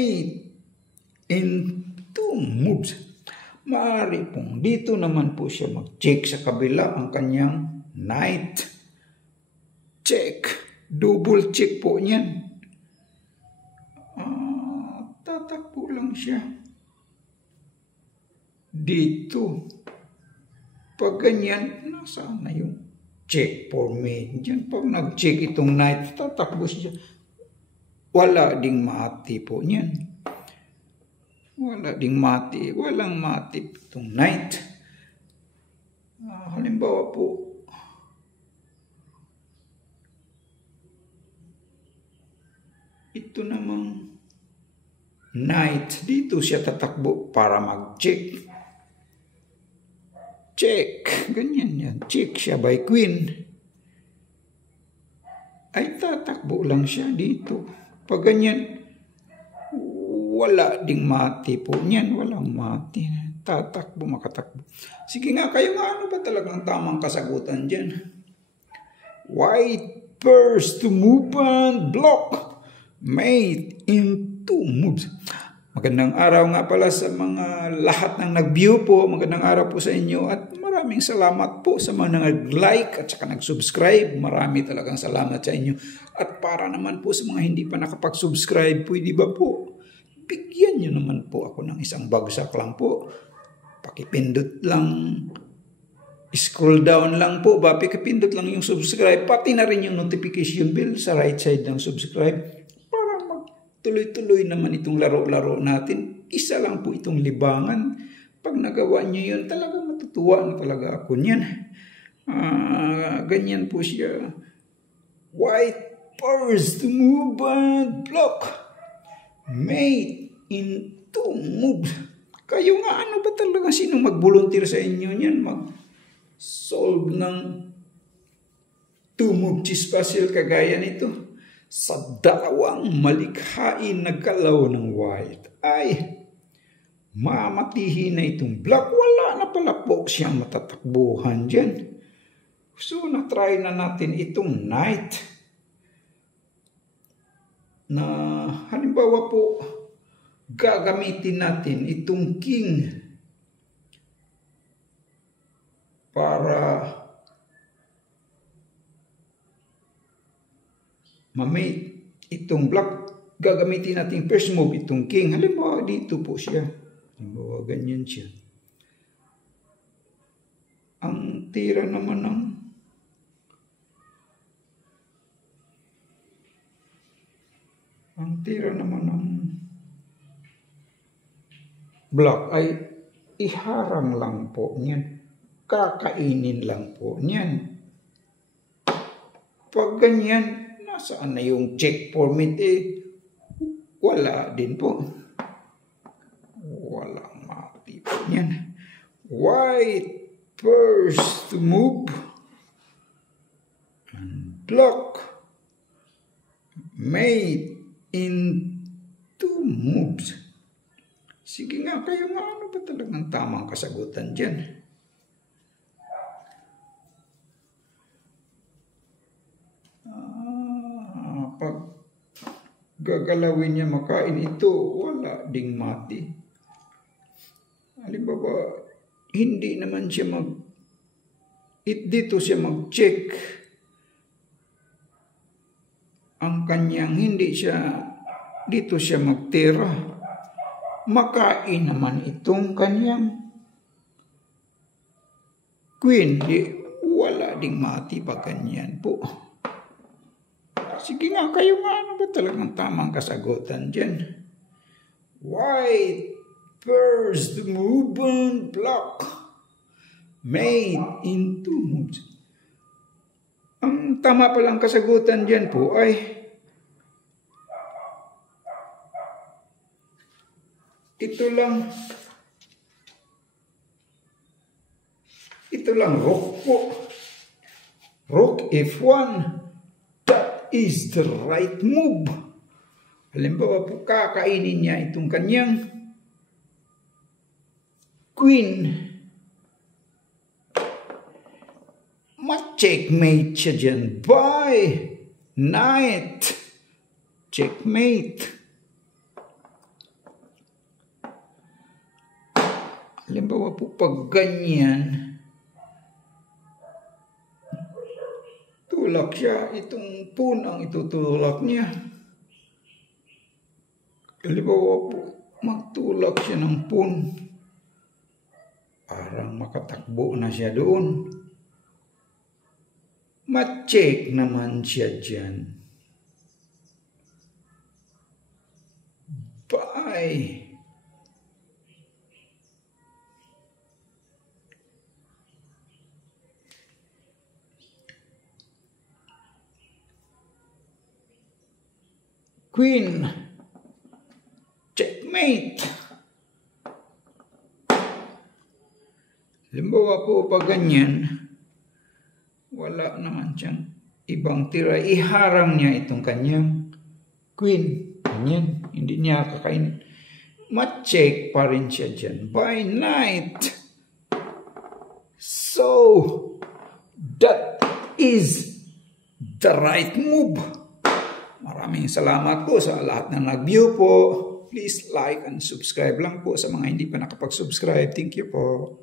mate in 2 moves. Maaari pong dito naman po siya mag-check sa kabila ang kanyang knight. Check. Double check po niyan. Tatakbo lang siya. Dito. Pag ganyan, nasaan na yung check for me? Diyan, pag nag-check itong knight, tatakbo siya. Wala ding mati po niyan. Wala ding mati. Walang mati itong knight. Halimbawa po, ito namang knight. Dito siya tatakbo para mag-check. Check. Ganyan yan. Check siya by queen. Ay tatakbo lang siya dito. Pag ganyan, wala ding mati po niyan. Walang mati. Tatakbo, makatakbo. Sige nga, kayo nga, ano ba talagang tamang kasagutan dyan? White first to move and block. Mate in 2 moves. Magandang araw nga pala sa mga lahat ng nag-view po. Magandang araw po sa inyo at maraming salamat po sa mga nag-like at saka nag-subscribe. Marami talagang salamat sa inyo. At para naman po sa mga hindi pa nakapag-subscribe, pwede ba po? Bigyan nyo naman po ako ng isang bagsak lang po. Pakipindot lang. Scroll down lang po ba? Pakipindot lang yung subscribe. Pati na rin yung notification bell sa right side ng subscribe. Tuloy-tuloy naman itong laro-laro natin. Isa lang po itong libangan. Pag nagawa nyo yun, talaga matutuwa na talaga ako niyan. Ganyan po siya. White first to move and block. Mate in 2 moves. Kayo nga, ano ba talaga? Sino mag-volunteer sa inyo niyan? Mag-solve ng 2 move chess puzzle kagaya nito. Sa dalawang malikhain na galaw ng white ay mamatihin na itong black. Wala na pala po siyang matatakbuhan dyan. So, na-try na natin itong knight na halimbawa po gagamitin natin itong king para mamate itong black. Gagamitin natin first move itong king. Halimbawa dito po siya. Halimbawa ganyan siya. Ang tira naman ng black ay iharang lang po niyan. Kakainin lang po niyan. Pag ganyan, saan na yung check formate? Wala din po. Walang mati po yan. White first to move and block. Mate in 2 moves. Sige nga, kayo nga, ano ba talagang tamang kasagutan dyan? Pag gagalawin niya makain ito, wala ding mati. Halimbawa, hindi naman siya dito siya mag-check. Ang kanyang dito siya magtira. Makain naman itong kanyang queen. Wala ding mati pag ganyan po. Sige nga, kayo nga, ano ba talagang tamang kasagutan dyan? White first move and block. Mate in 2 moves. Ang tama palang kasagutan dyan po ay ito lang rook po. Rook F1. Is the right move. Halimbawa po, kakainin niya itong kanyang queen. Ma-checkmate siya dyan by knight. Checkmate. halimbawa po pag ganyan, tulak siya, itong pawn ang itutulak niya. Halimbawa po, magtulak siya ng pawn. Parang makatakbo na siya doon. Ma-check naman siya dyan. Bye. Queen. Checkmate. Halimbawa po pag ganyan, wala naman siyang ibang tira. Iharang niya itong kanyang queen. Ganyan. Hindi niya kakain. Ma-check pa rin siya dyan. By knight. So, that is the right move. Maraming salamat po sa lahat na nag-view po. Please like and subscribe lang po sa mga hindi pa nakapag-subscribe. Thank you po.